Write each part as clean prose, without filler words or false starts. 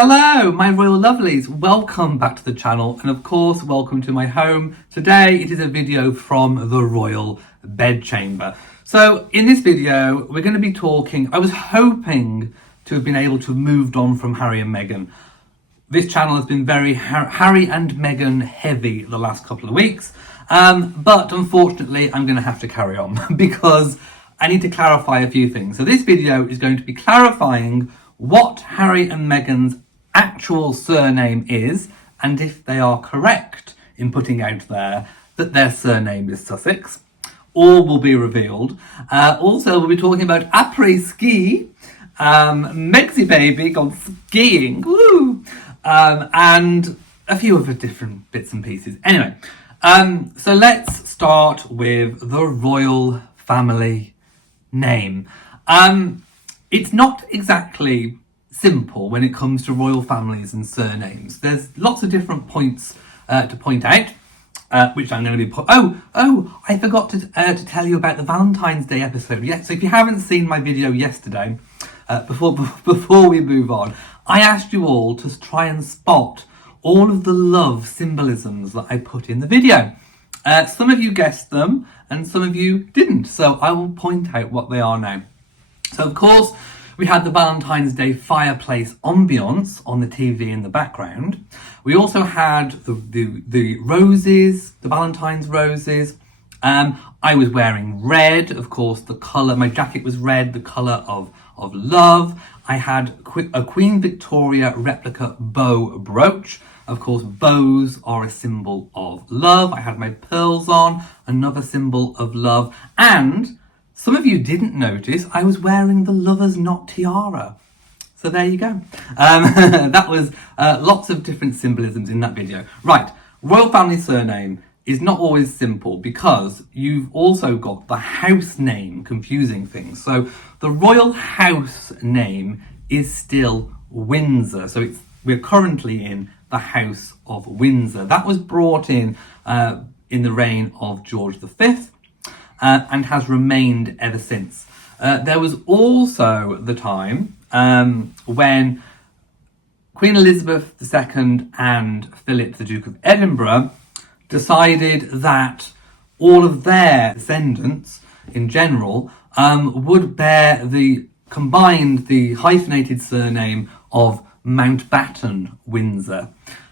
Hello, my royal lovelies. Welcome back to the channel, and of course, welcome to my home. Today, it is a video from the royal bedchamber. So in this video, we're going to be talking, I was hoping to have been able to have moved on from Harry and Meghan. This channel has been very Harry and Meghan heavy the last couple of weeks, but unfortunately, I'm going to have to carry on because I need to clarify a few things. So this video is going to be clarifying what Harry and Meghan's actual surname is, and if they are correct in putting out there that their surname is Sussex. All will be revealed. Also, we'll be talking about après-ski, Megsy baby gone skiing, woo! And a few other different bits and pieces. Anyway, so let's start with the royal family name. It's not exactly simple when it comes to royal families and surnames. There's lots of different points to point out, which I'm going to be I forgot to tell you about the Valentine's Day episode. Yeah, so if you haven't seen my video yesterday, before we move on, I asked you all to try and spot all of the love symbolisms that I put in the video. Some of you guessed them and some of you didn't, so I will point out what they are now. So of course, we had the Valentine's Day fireplace ambience on the TV in the background. We also had the roses, the Valentine's roses. I was wearing red, of course, the colour, my jacket was red, the colour of love. I had a Queen Victoria replica bow brooch. Of course, bows are a symbol of love. I had my pearls on, another symbol of love. And some of you didn't notice, I was wearing the Lover's Knot tiara. So there you go. That was lots of different symbolisms in that video. Right, royal family surname is not always simple because you've also got the house name confusing things. So the royal house name is still Windsor. So we're currently in the House of Windsor. That was brought in the reign of George V. And has remained ever since. There was also the time when Queen Elizabeth II and Philip, the Duke of Edinburgh, decided that all of their descendants in general would bear the hyphenated surname of Mountbatten Windsor.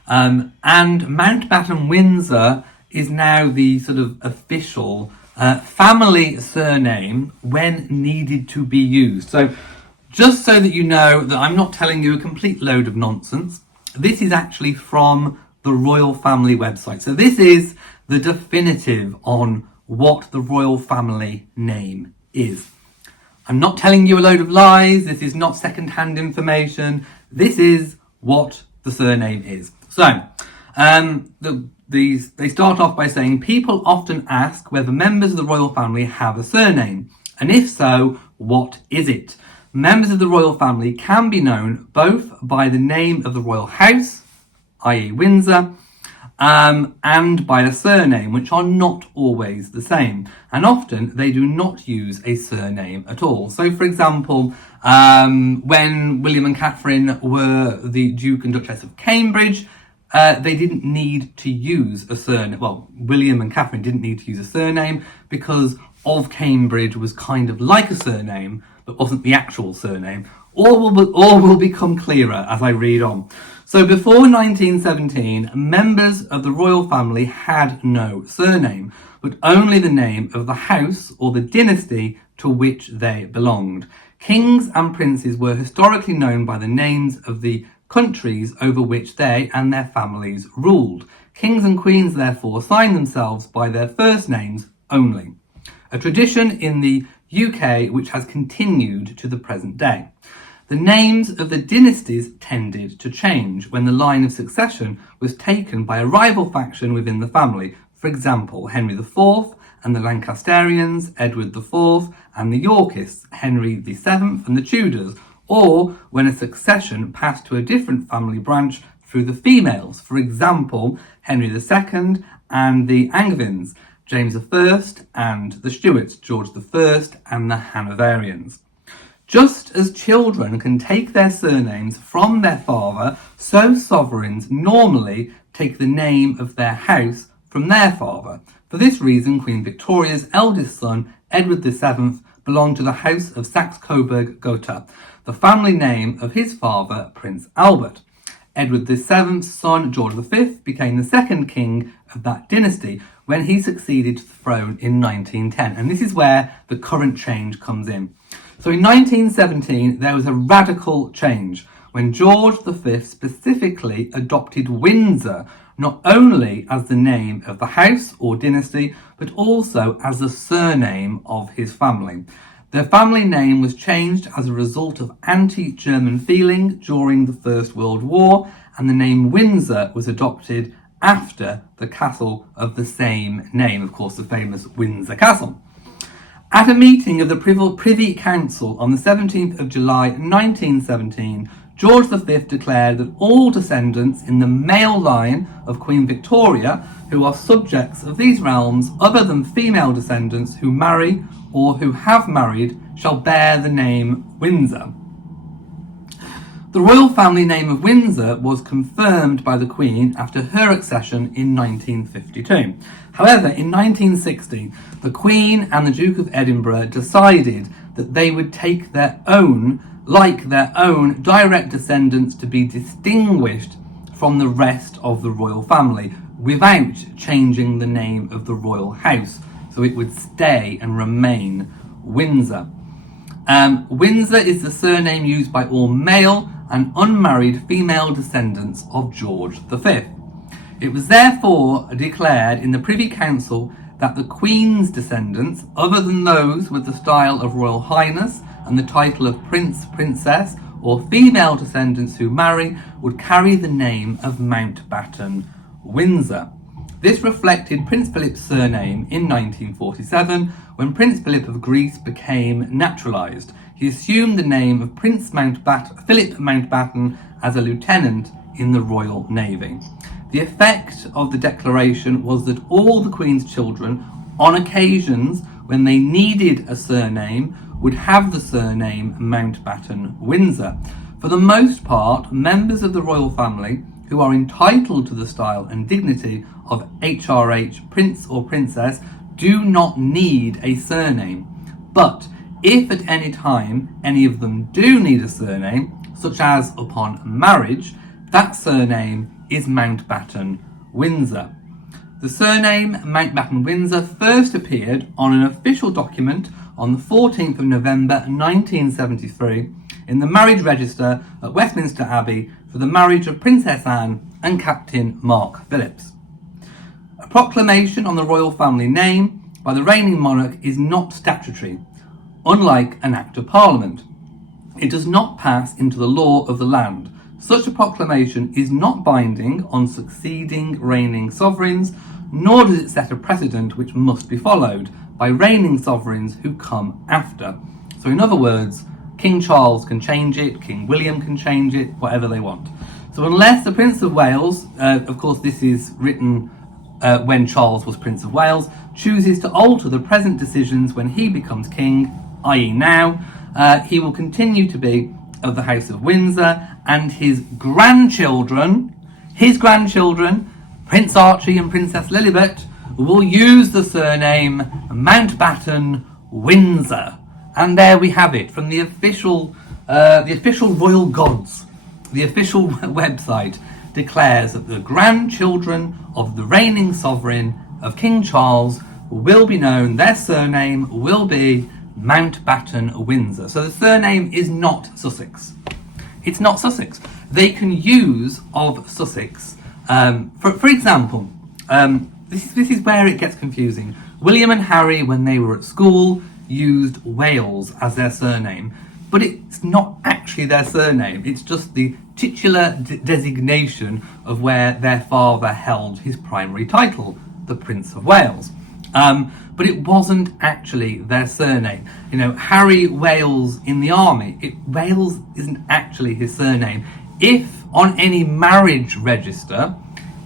And Mountbatten Windsor is now the sort of official family surname when needed to be used. So just so that you know that I'm not telling you a complete load of nonsense, this is actually from the royal family website. So this is the definitive on what the royal family name is. I'm not telling you a load of lies. This is not second-hand information. This is what the surname is. So they start off by saying, people often ask whether members of the royal family have a surname, and if so, what is it? Members of the royal family can be known both by the name of the royal house, i.e. Windsor, and by a surname, which are not always the same, and often they do not use a surname at all. So for example, when William and Catherine were the Duke and Duchess of Cambridge, they didn't need to use a surname. Well, William and Catherine didn't need to use a surname because of Cambridge was kind of like a surname, but wasn't the actual surname. All will become clearer as I read on. So before 1917, members of the royal family had no surname, but only the name of the house or the dynasty to which they belonged. Kings and princes were historically known by the names of the countries over which they and their families ruled. Kings and queens therefore signed themselves by their first names only, a tradition in the UK which has continued to the present day. The names of the dynasties tended to change when the line of succession was taken by a rival faction within the family. For example, Henry IV and the Lancasterians, Edward IV and the Yorkists, Henry VII and the Tudors, or when a succession passed to a different family branch through the females. For example, Henry II and the Angevins, James I and the Stuarts, George I and the Hanoverians. Just as children can take their surnames from their father, so sovereigns normally take the name of their house from their father. For this reason, Queen Victoria's eldest son, Edward VII, belonged to the House of Saxe-Coburg-Gotha, the family name of his father, Prince Albert. Edward VII's son, George V, became the second king of that dynasty when he succeeded to the throne in 1910. And this is where the current change comes in. So in 1917, there was a radical change when George V specifically adopted Windsor, not only as the name of the house or dynasty, but also as the surname of his family. Their family name was changed as a result of anti-German feeling during the First World War, and the name Windsor was adopted after the castle of the same name, of course, the famous Windsor Castle. At a meeting of the Privy Council on the 17th of July 1917, George V declared that all descendants in the male line of Queen Victoria who are subjects of these realms other than female descendants who marry or who have married shall bear the name Windsor. The royal family name of Windsor was confirmed by the Queen after her accession in 1952. However, in 1960, the Queen and the Duke of Edinburgh decided that they would take their own direct descendants to be distinguished from the rest of the royal family without changing the name of the royal house, so it would stay and remain Windsor. Windsor is the surname used by all male and unmarried female descendants of George V. It was therefore declared in the Privy Council that the Queen's descendants, other than those with the style of Royal Highness and the title of Prince, Princess, or female descendants who marry, would carry the name of Mountbatten Windsor. This reflected Prince Philip's surname in 1947 when Prince Philip of Greece became naturalised. He assumed the name of Prince Philip Mountbatten as a lieutenant in the Royal Navy. The effect of the declaration was that all the Queen's children, on occasions when they needed a surname, would have the surname Mountbatten Windsor. For the most part, members of the royal family who are entitled to the style and dignity of HRH, Prince or Princess, do not need a surname. But if at any time any of them do need a surname, such as upon marriage, that surname is Mountbatten Windsor. The surname Mountbatten Windsor first appeared on an official document on the 14th of November 1973 in the marriage register at Westminster Abbey for the marriage of Princess Anne and Captain Mark Phillips. A proclamation on the royal family name by the reigning monarch is not statutory, unlike an Act of Parliament. It does not pass into the law of the land. Such a proclamation is not binding on succeeding reigning sovereigns, nor does it set a precedent which must be followed by reigning sovereigns who come after. So in other words, King Charles can change it, King William can change it, whatever they want. So unless the Prince of Wales, of course this is written when Charles was Prince of Wales, chooses to alter the present decisions when he becomes king, i.e. now, he will continue to be of the House of Windsor, and his grandchildren, Prince Archie and Princess Lilibet, will use the surname Mountbatten Windsor. And there we have it from the official royal gods. The official website declares that the grandchildren of the reigning sovereign of King Charles will be known, their surname will be Mountbatten Windsor. So the surname is not Sussex. It's not Sussex. They can use of Sussex. For example, this is where it gets confusing. William and Harry, when they were at school, used Wales as their surname, but it's not actually their surname. It's just the titular designation of where their father held his primary title, the Prince of Wales. But it wasn't actually their surname. You know, Harry Wales in the army, Wales isn't actually his surname. If on any marriage register,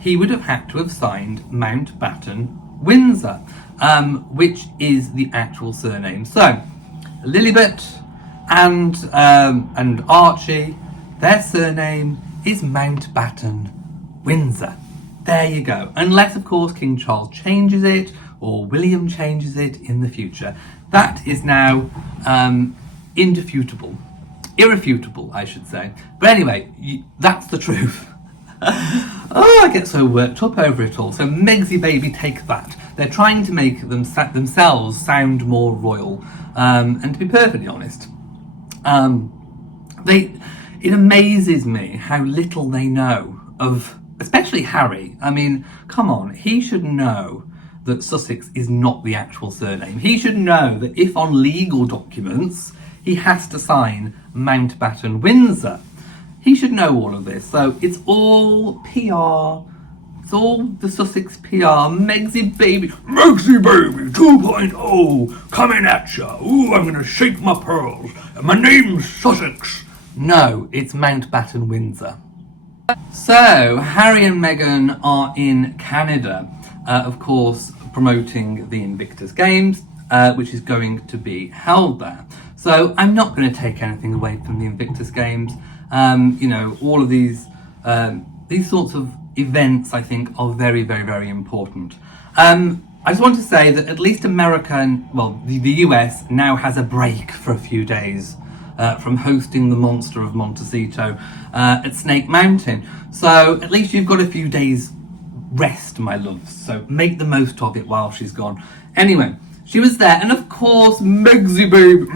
he would have had to have signed Mountbatten Windsor, which is the actual surname. So, Lilibet and Archie, their surname is Mountbatten Windsor. There you go. Unless, of course, King Charles changes it or William changes it in the future. That is now irrefutable, I should say. But anyway, that's the truth. Oh, I get so worked up over it all. So Megsy Baby, take that. They're trying to make themselves sound more royal. And to be perfectly honest, it amazes me how little they know of, especially Harry. I mean, come on, he should know that Sussex is not the actual surname. He should know that if on legal documents he has to sign Mountbatten Windsor. He should know all of this. So it's all PR. It's all the Sussex PR. Megsy Baby 2.0 coming at ya. Ooh, I'm gonna shake my pearls. My name's Sussex. No, it's Mountbatten Windsor. So Harry and Meghan are in Canada, of course, promoting the Invictus Games, which is going to be held there. So I'm not going to take anything away from the Invictus Games. You know, all of these sorts of events, I think, are very, very, very important. I just want to say that at least America and, well, the US now has a break for a few days from hosting the Monster of Montecito at Snake Mountain. So at least you've got a few days rest, my loves. So make the most of it while she's gone. Anyway, she was there, and of course, Megsy Baby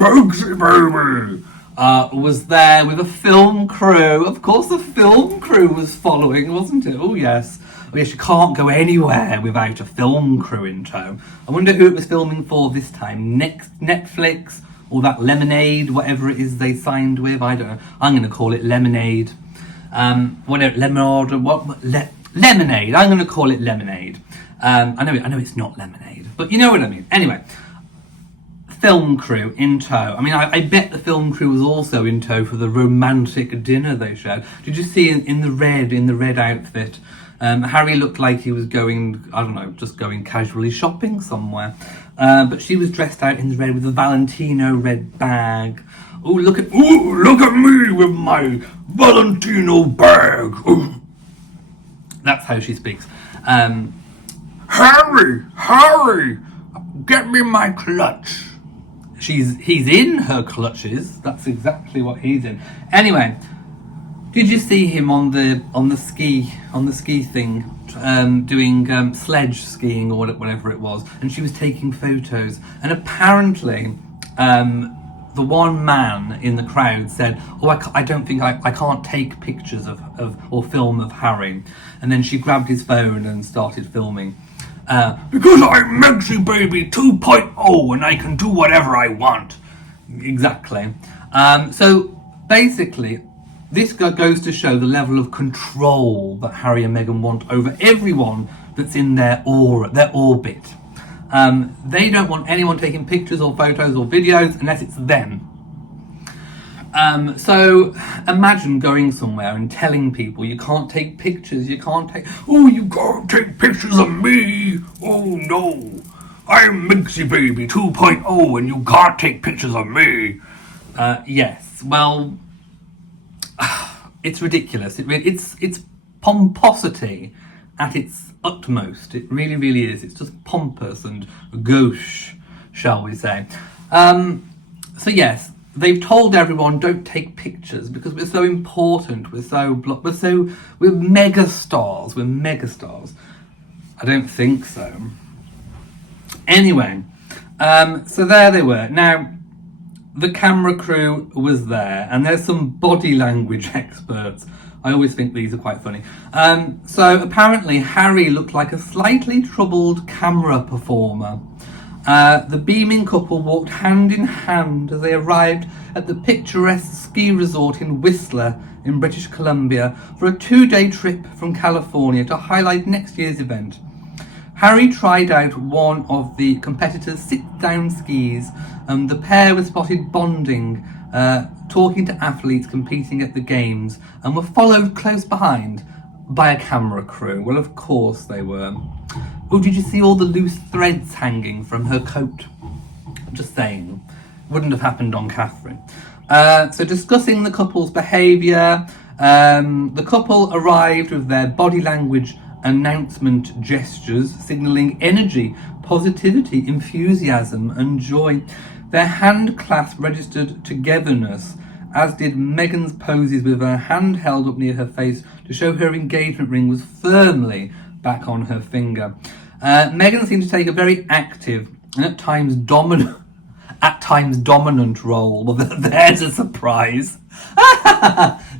was there with a film crew. Of course, the film crew was following, wasn't it? Oh yes. Oh yes, you can't go anywhere without a film crew in tow. I wonder who it was filming for this time. Netflix or that Lemonade, whatever it is they signed with. I don't know. I'm going to call it Lemonade. Whatever, Lemonade. I'm going to call it Lemonade. I know it's not Lemonade, but you know what I mean. Anyway, film crew in tow. I mean, I bet the film crew was also in tow for the romantic dinner they shared. Did you see in the red outfit? Harry looked like he was going, I don't know, just going casually shopping somewhere. But she was dressed out in the red with a Valentino red bag. Look at me with my Valentino bag. Ooh. That's how she speaks. Harry, get me my clutch. He's in her clutches. That's exactly what he's in. Anyway, did you see him on the ski thing, doing sledge skiing or whatever it was? And she was taking photos. And apparently, the one man in the crowd said, I don't think I can't take pictures of or film of Harry. And then she grabbed his phone and started filming. Because I'm Megsy Baby 2.0 and I can do whatever I want. Exactly. So basically, this goes to show the level of control that Harry and Meghan want over everyone that's in their orbit. They don't want anyone taking pictures or photos or videos unless it's them. So imagine going somewhere and telling people you can't take pictures, you can't take pictures of me. Oh no, I'm Megsy Baby 2.0 and you can't take pictures of me. Yes, well, it's ridiculous. It's pomposity at its utmost. It really, really is. It's just pompous and gauche, shall we say. So yes, they've told everyone don't take pictures because we're so important. We're megastars. We're megastars. I don't think so. Anyway, so there they were. Now, the camera crew was there, and there's some body language experts. I always think these are quite funny. So apparently Harry looked like a slightly troubled camera performer. The beaming couple walked hand in hand as they arrived at the picturesque ski resort in Whistler in British Columbia for a 2-day trip from California to highlight next year's event. Harry tried out one of the competitors' sit-down skis, and the pair was spotted bonding, talking to athletes competing at the games, and were followed close behind by a camera crew. Well, of course they were. Oh, did you see all the loose threads hanging from her coat? Just saying. Wouldn't have happened on Catherine. So discussing the couple's behaviour, the couple arrived with their body language announcement gestures, signalling energy, positivity, enthusiasm and joy. Their hand clasp registered togetherness, as did Meghan's poses with her hand held up near her face to show her engagement ring was firmly back on her finger. Meghan seemed to take a very active and at times dominant role. Well, there's a surprise.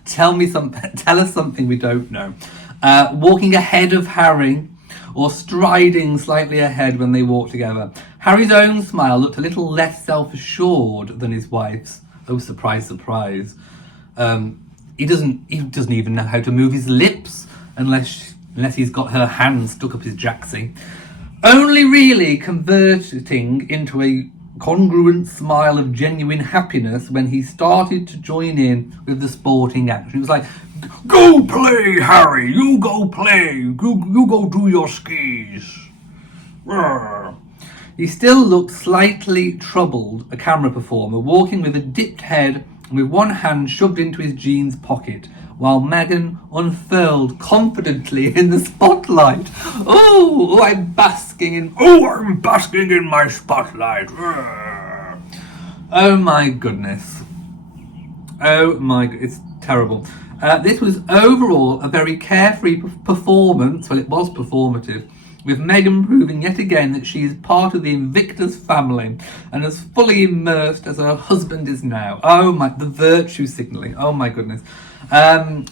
Tell us something we don't know. Walking ahead of Harry or striding slightly ahead when they walked together. Harry's own smile looked a little less self-assured than his wife's. Oh, surprise, surprise. He doesn't even know how to move his lips unless he's got her hand stuck up his jacksie. Only really converting into a congruent smile of genuine happiness when he started to join in with the sporting action. It was like, go play, Harry, you go play, you go do your skis. He still looked slightly troubled, a camera performer, walking with a dipped head and with one hand shoved into his jeans pocket, while Meghan unfurled confidently in the spotlight. I'm basking in my spotlight. Oh my goodness. It's terrible. This was overall a very carefree performance. Well, it was performative, with Meghan proving yet again that she is part of the Invictus family and as fully immersed as her husband is now. The virtue signalling. Oh my goodness.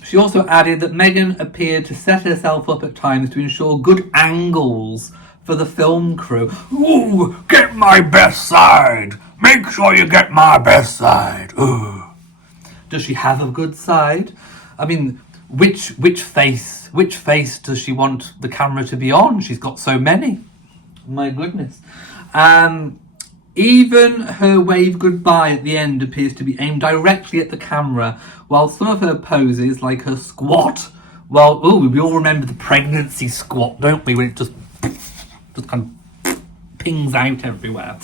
She also added that Meghan appeared to set herself up at times to ensure good angles for the film crew. Ooh, get my best side. Make sure you get my best side. Ooh. Does she have a good side? I mean, which face does she want the camera to be on? She's got so many. My goodness. Even her wave goodbye at the end appears to be aimed directly at the camera, while some of her poses, like her squat, we all remember the pregnancy squat, don't we, when it just kind of pings out everywhere.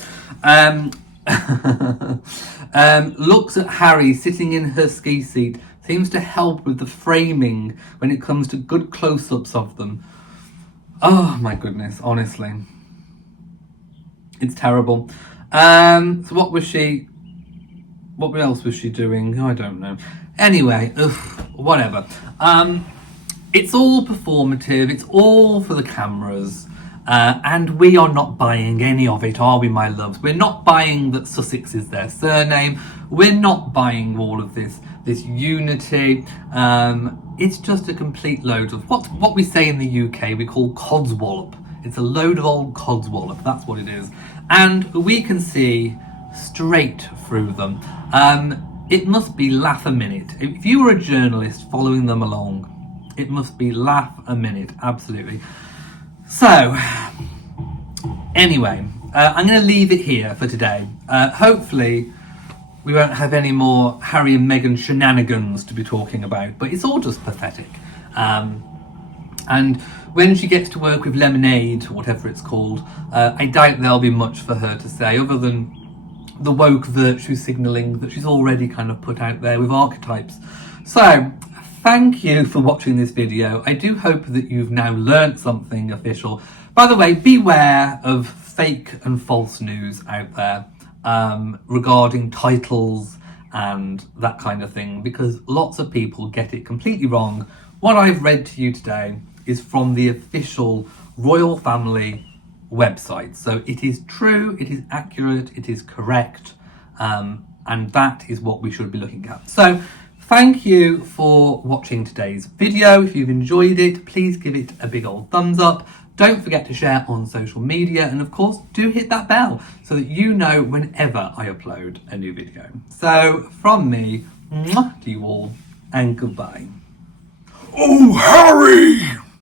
Looks at Harry sitting in her ski seat seems to help with the framing when it comes to good close-ups of them. Oh my goodness, honestly. It's terrible. So what else was she doing? I don't know. Anyway, whatever. It's all performative, it's all for the cameras. And we are not buying any of it, are we, my loves? We're not buying that Sussex is their surname. We're not buying all of this unity. It's just a complete load of what we say in the UK we call codswallop. It's a load of old codswallop, that's what it is. And we can see straight through them. It must be laugh a minute. If you were a journalist following them along, it must be laugh a minute, absolutely. So, anyway, I'm going to leave it here for today. Hopefully, we won't have any more Harry and Meghan shenanigans to be talking about, but it's all just pathetic. And when she gets to work with Lemonade, or whatever it's called, I doubt there'll be much for her to say, other than the woke virtue signalling that she's already kind of put out there with archetypes. So, thank you for watching this video. I do hope that you've now learnt something official. By the way, beware of fake and false news out there regarding titles and that kind of thing, because lots of people get it completely wrong. What I've read to you today is from the official royal family website. So it is true, it is accurate, it is correct, and that is what we should be looking at. So thank you for watching today's video. If you've enjoyed it, please give it a big old thumbs up. Don't forget to share on social media, and of course, do hit that bell so that you know whenever I upload a new video. So from me, mwah to you all, and goodbye. Oh, Harry!